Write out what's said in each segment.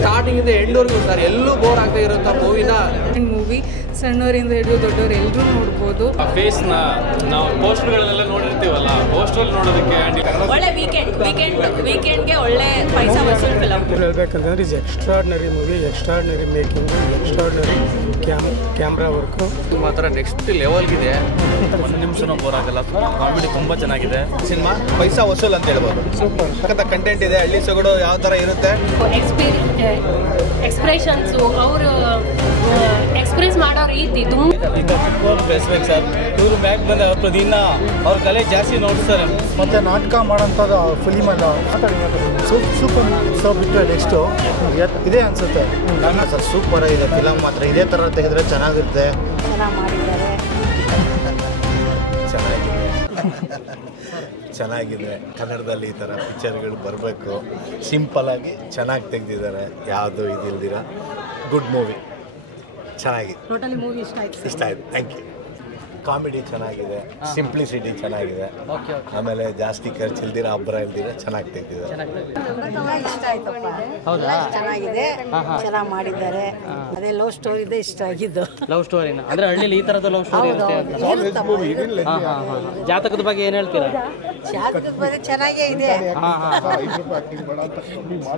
ಸ್ಟಾರ್ಟಿಂಗಿಂದ ಎಂಡ್ವರೆಗೂ ಸರ್ ಎಲ್ಲೂ ಬೋರ್ ಆಗದೆ ಇರೋಂಥ ಮೂವಿ ಸಣ್ಣವರಿಂದ ಹಿಡಿದು ದೊಡ್ಡವರು ಎಲ್ಲರೂ ನೋಡ್ಬೋದು. ಫೇಸ್ನ ನಾವು ಪೋಸ್ಟರ್ಗಳನ್ನೆಲ್ಲ ನೋಡಿರ್ತೀವಲ್ಲ, ಪೋಸ್ಟರ್ ನೋಡೋದಕ್ಕೆ ಒಳ್ಳೆ ವೀಕೆಂಡ್ಗೆ ಒಳ್ಳೆ ಪೈಸಾ ವಸೂಲ್ ಫಿಲಮ್. ಹೇಳ್ಬೇಕಂತಂದ್ರೆ is extraordinary movie, extraordinary making, extraordinary camera work ಮಾತ್ರ ನೆಕ್ಸ್ಟ್ ಲೆವೆಲ್ಗಿದೆ. ಒಂದು ನಿಮಿಷನೂ ಬೋರ್ ಆಗಲ್ಲ, ಕಾಮಿಡಿ ತುಂಬ ಚೆನ್ನಾಗಿದೆ. ಸಿನಿಮಾ ಪೈಸಾ ವಸೂಲ್ ಅಂತ ಹೇಳ್ಬೋದು. ಸೂಪರ್ ಕಂಟೆಂಟ್ ಇದೆ, ಹಳ್ಳಿ ಸೊಗಡು ಯಾವ ಥರ ಇರುತ್ತೆ, ಎಕ್ಸ್ಪ್ರೆಷನ್ಸು ಅವರು ಎಕ್ಸ್ಪ್ರೆಸ್ ಮಾಡೋ ರೀತಿ ತುಂಬ ಬೆಳೆಸ್ಬೇಕು ಸರ್. ಇವರು ಬ್ಯಾಕ್ ಬಂದ ಪ್ರತಿದಿನ ಅವ್ರ ಕಲೆ ಜಾಸ್ತಿ ನೋಡ್ತಾರೆ. ಮತ್ತು ನಾಟಕ ಮಾಡೋಂಥದ್ದು ಫಿಲಿಮಲ್ಲ ಸೂಪರ್ ಬಿಟ್ಟರೆ ನೆಕ್ಸ್ಟು ಇದೇ ಅನಿಸುತ್ತೆ. ಸರ್ ಸೂಪರ್ ಆಗಿದೆ ಫಿಲಮ್ ಮಾತ್ರ. ಇದೇ ಥರ ತೆಗೆದ್ರೆ ಚೆನ್ನಾಗಿರುತ್ತೆ. ಚೆನ್ನಾಗಿದೆ. ಕನ್ನಡದಲ್ಲಿ ಈ ಥರ ಪಿಕ್ಚರ್ಗಳು ಬರಬೇಕು. ಸಿಂಪಲ್ಲಾಗಿ ಚೆನ್ನಾಗಿ ತೆಗೆದಿದ್ದಾರೆ, ಯಾವುದು ಇದಿಲ್ದಿರ. ಗುಡ್ ಮೂವಿ, ಚೆನ್ನಾಗಿದೆ. ಟೋಟಲಿ ಮೂವಿ ಇಷ್ಟ ಆಯಿತು. Thank you. ಕಾಮಿಡಿ ಚೆನ್ನಾಗಿದೆ, ಸಿಂಪ್ಲಿಸಿಟಿ ಚೆನ್ನಾಗಿದೆ, ಆಮೇಲೆ ಜಾಸ್ತಿ ಖರ್ಚು ಇಲ್ದಿರ ಅಬ್ಬರ ಇಲ್ದಿರ ಚೆನ್ನಾಗಿ ತೆಗೆದಿದ್ದಾರೆ. ಇಷ್ಟ ಆಯ್ತಪ್ಪ, ಚೆನ್ನಾಗಿದೆ, ಚೆನ್ನಾಗಿ ಮಾಡಿದ್ದಾರೆ. ಅದೇ ಲವ್ ಸ್ಟೋರಿದೆ ಇಷ್ಟ ಆಗಿದ್ದು. ಲವ್ ಸ್ಟೋರಿನ ಅಂದ್ರೆ ಹಳ್ಳಿಲಿ ಈ ತರದ ಲವ್ ಸ್ಟೋರಿ ಜಾತಕದ ಬಗ್ಗೆ ಏನ್ ಹೇಳ್ತೀರಾ? ಜಾತಕದ ಬಗ್ಗೆ ಚೆನ್ನಾಗೇ ಇದೆ.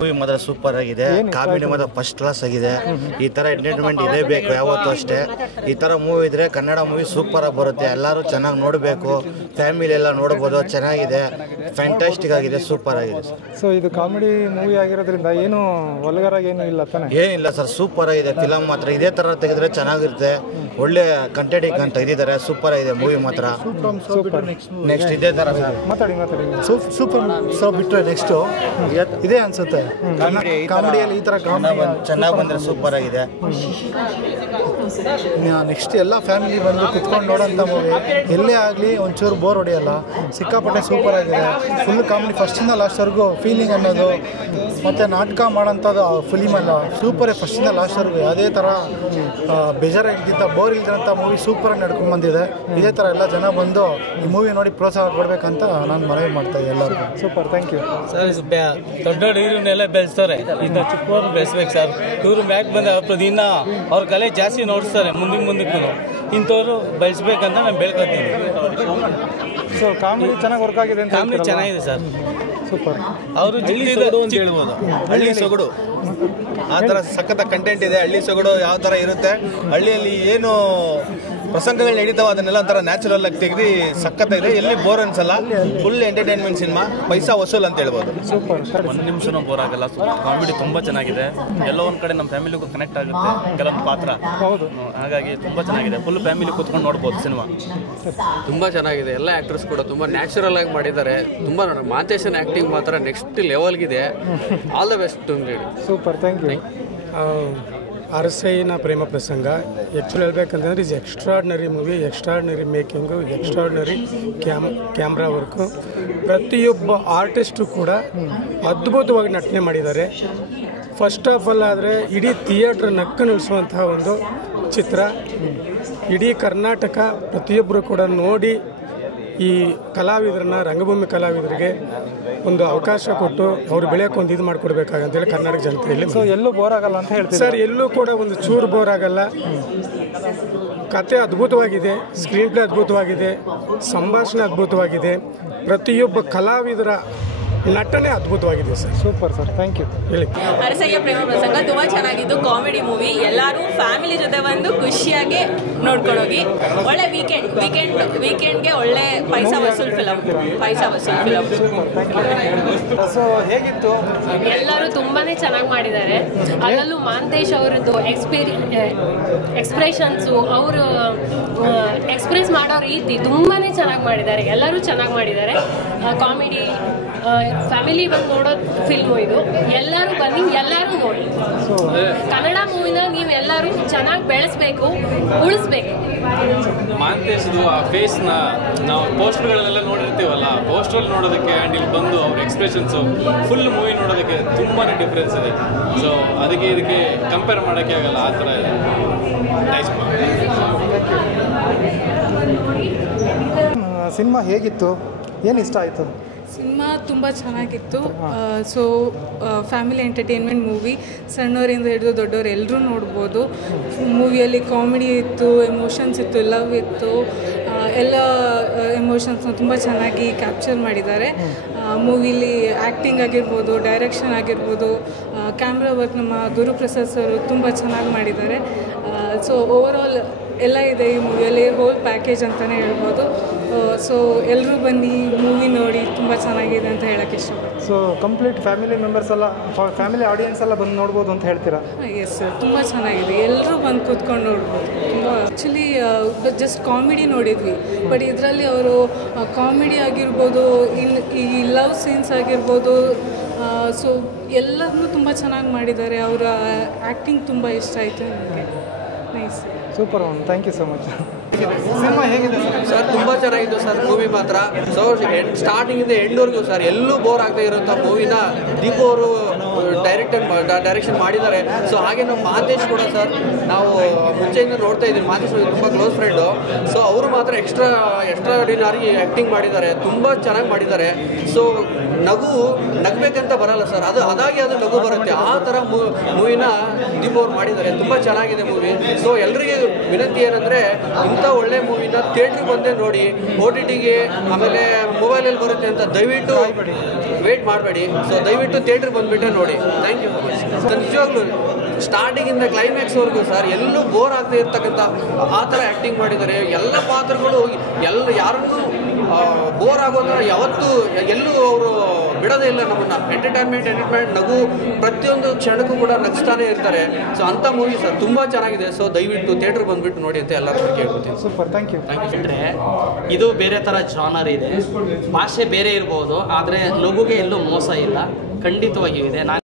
ಮೂವಿ ಮಾತ್ರ ಸೂಪರ್ ಆಗಿದೆ, ಕಾಮಿಡಿ ಮಾತ್ರ ಫಸ್ಟ್ ಕ್ಲಾಸ್ ಆಗಿದೆ. ಈ ಥರ ಎಂಟರ್ಟೈನ್ಮೆಂಟ್ ಇರಬೇಕು ಯಾವತ್ತೂ ಅಷ್ಟೇ. ಈ ಥರ ಮೂವಿ ಇದ್ರೆ ಕನ್ನಡ ಮೂವಿ ಸೂಪರ್ ಆಗಿ ಬರುತ್ತೆ. ಎಲ್ಲರೂ ಚೆನ್ನಾಗಿ ನೋಡಬೇಕು, ಫ್ಯಾಮಿಲಿ ಎಲ್ಲ ನೋಡ್ಬೋದು. ಚೆನ್ನಾಗಿದೆ, ಫ್ಯಾಂಟಾಸ್ಟಿಕ್ ಆಗಿದೆ, ಸೂಪರ್ ಆಗಿದೆ. ಸೊ ಇದು ಕಾಮಿಡಿ ಮೂವಿ ಆಗಿರೋದ್ರಿಂದ ಏನು ವಲ್ಗರಾಗಿ ಏನು ಇಲ್ಲ ತಾನೆ? ಏನಿಲ್ಲ ಸರ್, ಸೂಪರ್ ಆಗಿದೆ ಫಿಲಮ್ ಮಾತ್ರ. ಇದೇ ಥರ ತೆಗೆದ್ರೆ ಚೆನ್ನಾಗಿರುತ್ತೆ. ಒಳ್ಳೆ ಕಂಟೆಂಟ್ ಅಂತ ತೆಗೆದಿದ್ದಾರೆ, ಸೂಪರ್ ಆಗಿದೆ ಮೂವಿ ಮಾತ್ರ. ನೆಕ್ಸ್ಟ್ ಇದೇ ಥರ ಮಾತಾಡಿ ಸೂಪರ್ ಬಿಟ್ಟರೆ ನೆಕ್ಸ್ಟು ಇದೇ ಅನಿಸುತ್ತೆ. ಕಾಮಿಡಿಯಲ್ಲಿ ಈ ಥರ ಚೆನ್ನಾಗಿ ಬಂದರೆ ಸೂಪರ್ ಆಗಿದೆ. ನೆಕ್ಸ್ಟ್ ಎಲ್ಲ ಫ್ಯಾಮಿಲಿ ಬಂದು ಕುತ್ಕೊಂಡು ನೋಡೋಂಥ ಮೂವಿ. ಎಲ್ಲೇ ಆಗಲಿ ಒಂಚೂರು ಬೋರ್ ಹೊಡೆಯಲ್ಲ, ಸಿಕ್ಕಾಪಟ್ಟೆ ಸೂಪರ್ ಆಗಿದೆ. ಫುಲ್ ಕಾಮಿಡಿ ಫಸ್ಟಿಂದ ಲಾಸ್ಟ್ವರೆಗೂ ಫೀಲಿಂಗ್ ಅನ್ನೋದು, ಮತ್ತು ನಾಟಕ ಮಾಡೋಂಥದ್ದು ಫಿಲಿಮಲ್ಲ ಸೂಪರೇ ಫಸ್ಟಿಂದ ಲಾಸ್ಟ್ವರೆಗೂ. ಯಾವುದೇ ಥರ ಬೇಜಾರಾಗಿದ್ದ ಬೋರ್ ಇಲ್ದಿರೋಂಥ ಮೂವಿ ಸೂಪರಾಗಿ ನಡ್ಕೊಂಡು ಬಂದಿದೆ. ಇದೇ ಥರ ಎಲ್ಲ ಜನ ಬಂದು ಈ ಮೂವಿ ನೋಡಿ ಪ್ರೋತ್ಸಾಹ ಕೊಡಬೇಕಂತ ನಾನು ಮನವಿ ಮಾಡ್ತಾಯಿದ್ದೆ ಎಲ್ಲರಿಗೂ. Super, thank you sir. ದೊಡ್ಡ ಇವ್ರನ್ನೆಲ್ಲ ಬೆಳೆಸ್ತಾರೆ, ಇಂಥ ಚಿಕ್ಕವರು ಬೆಳೆಸ್ಬೇಕು ಸರ್. ಇವರು ಬ್ಯಾಕ್ ಬಂದ ಪ್ರತಿದಿನ ಅವ್ರ ಕಲೆ ಜಾಸ್ತಿ ನೋಡಿಸ್ತಾರೆ. ಮುಂದಕ್ಕೂ ಇಂಥವ್ರು ಬೆಳೆಸ್ಬೇಕಂತ ನಾನು ಬೆಳ್ಕೊತೀನಿ. ಸೊ ಕಾಮಿಡಿ ಚೆನ್ನಾಗಿ ವರ್ಕ್ ಆಗಿದೆ ಅಂತ. ಕಾಮಿಡಿ ಚೆನ್ನಾಗಿದೆ ಸರ್, ಸೂಪರ್. ಅವರು ಅಂತ ಹೇಳ್ಬೋದು. ಹಳ್ಳಿ ಸೊಗಡು ಆ ಥರ ಸಖತ್ ಕಂಟೆಂಟ್ ಇದೆ. ಹಳ್ಳಿ ಸೊಗಡು ಯಾವ ಥರ ಇರುತ್ತೆ, ಹಳ್ಳಿಯಲ್ಲಿ ಏನು ಪ್ರಸಂಗಗಳು ನಡೀತಾವೆ ಅದನ್ನೆಲ್ಲ ಒಂಥರ ನ್ಯಾಚುರಲ್ ಆಗಿ ತೆಗೆದು ಸಖತ್ತಾಗಿದೆ. ಎಲ್ಲಿ ಬೋರ್ ಅನ್ಸಲ್ಲ, ಫುಲ್ ಎಂಟರ್ಟೈನ್ಮೆಂಟ್ ಸಿನಿಮಾ, ಪೈಸಾ ವಸೂಲ್ ಅಂತ ಹೇಳ್ಬೋದು. ಸೂಪರ್. ಒಂದು ನಿಮಿಷನೂ ಬೋರ್ ಆಗಲ್ಲ, ಕಾಮಿಡಿ ತುಂಬ ಚೆನ್ನಾಗಿದೆ. ಎಲ್ಲೋ ಒಂದು ಕಡೆ ನಮ್ಮ ಫ್ಯಾಮಿಲಿಗೂ ಕನೆಕ್ಟ್ ಆಗುತ್ತೆ ಕೆಲವೊಂದು ಪಾತ್ರ. ಹೌದು, ಹಾಗಾಗಿ ತುಂಬ ಚೆನ್ನಾಗಿದೆ. ಫುಲ್ ಫ್ಯಾಮಿಲಿ ಕೂತ್ಕೊಂಡು ನೋಡ್ಬೋದು ಸಿನಿಮಾ. ತುಂಬ ಚೆನ್ನಾಗಿದೆ. ಎಲ್ಲ ಆ್ಯಕ್ಟರ್ಸ್ ಕೂಡ ತುಂಬ ನ್ಯಾಚುರಲ್ ಆಗಿ ಮಾಡಿದ್ದಾರೆ. ತುಂಬ ಮಾಂತೇಶನ್ ಆ್ಯಕ್ಟಿಂಗ್ ಮಾತ್ರ ನೆಕ್ಸ್ಟ್ ಲೆವೆಲ್ಗಿದೆ. ಆಲ್ ದ ಬೆಸ್ಟ್ ಅಂತ ಹೇಳಿ. Super, thank you. Arasayyana Prema Prasanga actually ಹೇಳ್ಬೇಕಂತಂದ್ರೆ is extraordinary movie, extraordinary making, extraordinary camera work. ಪ್ರತಿಯೊಬ್ಬ ಆರ್ಟಿಸ್ಟು ಕೂಡ ಅದ್ಭುತವಾಗಿ ನಟನೆ ಮಾಡಿದ್ದಾರೆ. ಫಸ್ಟ್ ಆಫ್ ಆಲ್ ಆದರೆ ಇಡೀ ಥಿಯೇಟ್ರ್ ನಕ್ಕು ನಿಲ್ಲಿಸುವಂತಹ ಒಂದು ಚಿತ್ರ. ಇಡೀ ಕರ್ನಾಟಕ ಪ್ರತಿಯೊಬ್ಬರು ಕೂಡ ನೋಡಿ ಈ ಕಲಾವಿದರನ್ನ, ರಂಗಭೂಮಿ ಕಲಾವಿದರಿಗೆ ಒಂದು ಅವಕಾಶ ಕೊಟ್ಟು ಅವ್ರು ಬೆಳೆಯೋಕೆ ಒಂದು ಇದು ಮಾಡಿಕೊಡ್ಬೇಕಾಗಂತೇಳಿ ಕರ್ನಾಟಕ ಜನತೆಯಲ್ಲಿ. ಸೊ ಎಲ್ಲೂ ಬೋರ್ ಆಗಲ್ಲ ಅಂತ ಹೇಳ್ತೀವಿ ಸರ್. ಎಲ್ಲೂ ಕೂಡ ಒಂದು ಚೂರು ಬೋರ್ ಆಗಲ್ಲ. ಕತೆ ಅದ್ಭುತವಾಗಿದೆ, ಸ್ಕ್ರೀನ್ ಪ್ಲೇ ಅದ್ಭುತವಾಗಿದೆ, ಸಂಭಾಷಣೆ ಅದ್ಭುತವಾಗಿದೆ, ಪ್ರತಿಯೊಬ್ಬ ಕಲಾವಿದರ ನಟನೆ ಅದ್ಭುತವಾಗಿದೆ sir. Super sir, thank you. ಹೇಳಿ. ಅರಸಯ್ಯ ಪ್ರೇಮ ಪ್ರಸಂಗ ತುಂಬ ಚೆನ್ನಾಗಿದ್ದು, ಕಾಮಿಡಿ ಮೂವಿ. ಎಲ್ಲರೂ ಫ್ಯಾಮಿಲಿ ಜೊತೆ ಬಂದು ಖುಷಿಯಾಗಿ ನೋಡ್ಕೊಂಡೋಗಿ. ಒಳ್ಳೆ ವೀಕೆಂಡ್ಗೆ ಒಳ್ಳೆ ಪೈಸಾ ವಸೂಲ್ ಫಿಲಮ್. ಸೊ ಹೇಗಿತ್ತು? ಎಲ್ಲರೂ ತುಂಬಾನೇ ಚೆನ್ನಾಗಿ ಮಾಡಿದ್ದಾರೆ. ಅದರಲ್ಲೂ ಮಾಂತೇಶ್ ಅವರದ್ದು ಎಕ್ಸ್ಪ್ರೆಷನ್ಸು, ಅವರು ಎಕ್ಸ್ಪ್ರೆಸ್ ಮಾಡೋ ರೀತಿ ತುಂಬಾನೇ ಚೆನ್ನಾಗಿ ಮಾಡಿದ್ದಾರೆ. ಎಲ್ಲರೂ ಚೆನ್ನಾಗಿ ಮಾಡಿದ್ದಾರೆ. ಕಾಮಿಡಿ ಫ್ಯಾಮಿಲಿ ಬಂದು ನೋಡೋ ಫಿಲ್ಮು ಇದು. ಎಲ್ಲರೂ ಬನ್ನಿ, ಎಲ್ಲರೂ ನೋಡಿ. ಕನ್ನಡ ಮೂವಿನ ನೀವು ಎಲ್ಲರೂ ಚೆನ್ನಾಗಿ ಬೆಳೆಸ್ಬೇಕು, ಉಳಿಸ್ಬೇಕು. ಮಾಂತೇಶ್ದು ಆ ಫೇಸ್ನ ನಾವು ಪೋಸ್ಟರ್ಗಳನ್ನೆಲ್ಲ ನೋಡಿರ್ತೀವಲ್ಲ, ಪೋಸ್ಟರ್ ನೋಡೋದಕ್ಕೆ ಆ್ಯಂಡ್ ಇಲ್ಲಿ ಬಂದು ಅವ್ರ ಎಕ್ಸ್ಪ್ರೆಷನ್ಸು ಫುಲ್ ಮೂವಿ ನೋಡೋದಕ್ಕೆ ತುಂಬಾ ಡಿಫ್ರೆನ್ಸ್ ಇದೆ. ಸೊ ಇದಕ್ಕೆ ಕಂಪೇರ್ ಮಾಡೋಕ್ಕೆ ಆಗಲ್ಲ, ಆ ಥರ ಇದೆ. ನೈಸ್. ಸಿನಿಮಾ ಹೇಗಿತ್ತು? ಏನು ಇಷ್ಟ ಆಯಿತು? ಸಿನಿಮಾ ತುಂಬ ಚೆನ್ನಾಗಿತ್ತು. ಸೊ ಫ್ಯಾಮಿಲಿ ಎಂಟರ್ಟೈನ್ಮೆಂಟ್ ಮೂವಿ, ಸಣ್ಣವರಿಂದ ಹಿಡಿದು ದೊಡ್ಡವರು ಎಲ್ಲರೂ ನೋಡ್ಬೋದು. ಮೂವಿಯಲ್ಲಿ ಕಾಮಿಡಿ ಇತ್ತು, ಎಮೋಷನ್ಸ್ ಇತ್ತು, ಲವ್ ಇತ್ತು, ಎಲ್ಲ ಎಮೋಷನ್ಸ್ನ ತುಂಬ ಚೆನ್ನಾಗಿ ಕ್ಯಾಪ್ಚರ್ ಮಾಡಿದ್ದಾರೆ. ಮೂವಿಲಿ ಆ್ಯಕ್ಟಿಂಗ್ ಆಗಿರ್ಬೋದು, ಡೈರೆಕ್ಷನ್ ಆಗಿರ್ಬೋದು, ಕ್ಯಾಮ್ರಾ ವರ್ಕ್ ನಮ್ಮ ಗುರುಪ್ರಸಾದ್ ಸರ್ ತುಂಬ ಚೆನ್ನಾಗಿ ಮಾಡಿದ್ದಾರೆ. ಸೊ ಓವರಾಲ್ ಎಲ್ಲ ಇದೆ ಈ ಮೂವಿಯಲ್ಲಿ, ಹೋಲ್ ಪ್ಯಾಕೇಜ್ ಅಂತಲೇ ಹೇಳ್ಬೋದು. ಸೊ ಎಲ್ಲರೂ ಬನ್ನಿ ಮೂವಿ ನೋಡಿ, ತುಂಬ ಚೆನ್ನಾಗಿದೆ ಅಂತ ಹೇಳೋಕ್ಕೆ ಇಷ್ಟಪಡ್ತೀನಿ. ಸೊ ಕಂಪ್ಲೀಟ್ ಫ್ಯಾಮಿಲಿ ಮೆಂಬರ್ಸ್ ಎಲ್ಲ, ಫ್ಯಾಮಿಲಿ ಆಡಿಯನ್ಸ್ ಎಲ್ಲ ಬಂದು ನೋಡ್ಬೋದು ಅಂತ ಹೇಳ್ತೀರಾ? ಎಸ್ ಸರ್, ತುಂಬ ಚೆನ್ನಾಗಿದೆ, ಎಲ್ಲರೂ ಬಂದು ಕೂತ್ಕೊಂಡು ನೋಡ್ಬೋದು. ತುಂಬ ಆ್ಯಕ್ಚುಲಿ ಜಸ್ಟ್ ಕಾಮಿಡಿ ನೋಡಿದ್ವಿ, ಬಟ್ ಇದರಲ್ಲಿ ಅವರು ಕಾಮಿಡಿ ಆಗಿರ್ಬೋದು, ಈ ಲವ್ ಸೀನ್ಸ್ ಆಗಿರ್ಬೋದು, ಸೊ ಎಲ್ಲರನ್ನೂ ತುಂಬ ಚೆನ್ನಾಗಿ ಮಾಡಿದ್ದಾರೆ. ಅವರ ಆ್ಯಕ್ಟಿಂಗ್ ತುಂಬ ಇಷ್ಟ ಆಯಿತು ನನಗೆ. Nice, super one, thank you so much. Cinema ಹೇಗಿದೆ ಸರ್? ತುಂಬ ಚೆನ್ನಾಗಿತ್ತು ಸರ್ ಮೂವಿ ಮಾತ್ರ. ಸೊ ಸ್ಟಾರ್ಟಿಂಗಿಂದ ಎಂಡ್ವರೆಗೂ ಸರ್ ಎಲ್ಲೂ ಬೋರ್ ಆಗದೆ ಇರೋಂಥ ಮೂವಿನ ದೀಪು ಅವರು ಡೈರೆಕ್ಷನ್ ಮಾಡಿದ್ದಾರೆ. ಸೊ ಹಾಗೆ ನಾವು ಮಹಂತೇಶ್ ಕೂಡ ಸರ್, ನಾವು ಮುಂಚೆಯಿಂದ ನೋಡ್ತಾ ಇದ್ದೀವಿ, ಮಹಂತೇಶ್ ತುಂಬ ಕ್ಲೋಸ್ ಫ್ರೆಂಡು. ಸೊ ಅವರು ಮಾತ್ರ ಎಕ್ಸ್ಟ್ರಾ ಆರ್ಡಿನರಿ ಆ್ಯಕ್ಟಿಂಗ್ ಮಾಡಿದ್ದಾರೆ, ತುಂಬ ಚೆನ್ನಾಗಿ ಮಾಡಿದ್ದಾರೆ. ಸೊ ನಗಬೇಕಂತ ಬರಲ್ಲ ಸರ್, ಅದಾಗಿ ಅದು ನಗು ಬರುತ್ತೆ, ಆ ಥರ ಮೂವಿನ ದೀಪು ಅವ್ರು ಮಾಡಿದ್ದಾರೆ. ತುಂಬ ಚೆನ್ನಾಗಿದೆ ಮೂವಿ. ಸೊ ಎಲ್ಲರಿಗೆ ವಿನಂತಿ ಏನಂದರೆ, ಇಂಥ ಒಳ್ಳೆ ಮೂವಿನ ಥಿಯೇಟ್ರಿಗೆ ಬಂದೇ ನೋಡಿ, OTTಗೆ ಆಮೇಲೆ ಮೊಬೈಲಲ್ಲಿ ಬರುತ್ತೆ ಅಂತ ದಯವಿಟ್ಟು ವೇಟ್ ಮಾಡಬೇಡಿ. ಸೊ ದಯವಿಟ್ಟು ಥಿಯೇಟ್ರಿಗೆ ಬಂದುಬಿಟ್ಟೆ ನೋಡಿ. Thank you so much. ನಿಜವಾಗ್ಲೂ ಸ್ಟಾರ್ಟಿಂಗಿಂದ ಕ್ಲೈಮ್ಯಾಕ್ಸ್ವರೆಗೂ ಸರ್ ಎಲ್ಲೂ ಬೋರ್ ಆಗದೆ ಇರ್ತಕ್ಕಂಥ ಆ ಥರ ಆ್ಯಕ್ಟಿಂಗ್ ಮಾಡಿದ್ದಾರೆ. ಎಲ್ಲ ಪಾತ್ರಗಳು ಯಾರನ್ನೂ ಬೋರ್ ಆಗೋ ಥರ ಯಾವತ್ತೂ ಎಲ್ಲೂ ಅವರು ಬಿಡೋದೇ ಇಲ್ಲ ನಮ್ಮನ್ನು. ಎಂಟರ್ಟೈನ್ಮೆಂಟ್ ನಗು ಪ್ರತಿಯೊಂದು ಕ್ಷಣಕ್ಕೂ ಕೂಡ ನಗಿಸ್ತಾನೆ ಇರ್ತಾರೆ. ಸೊ ಅಂಥ ಮೂವಿ ಸರ್ ತುಂಬ ಚೆನ್ನಾಗಿದೆ. ಸೊ ದಯವಿಟ್ಟು ಥಿಯೇಟ್ರಿಗೆ ಬಂದುಬಿಟ್ಟು ನೋಡಿ ಅಂತ ಎಲ್ಲರೂ ಕೇಳ್ಕೊತೀನಿ. Super, thank you. ಇದು ಬೇರೆ ಥರ ಜಾನರ್ ಇದೆ, ಭಾಷೆ ಬೇರೆ ಇರ್ಬೋದು, ಆದರೆ ಲಘುಗೆ ಎಲ್ಲೂ ಮೋಸ ಇಲ್ಲ, ಖಂಡಿತವಾಗಿಯೂ ಇದೆ.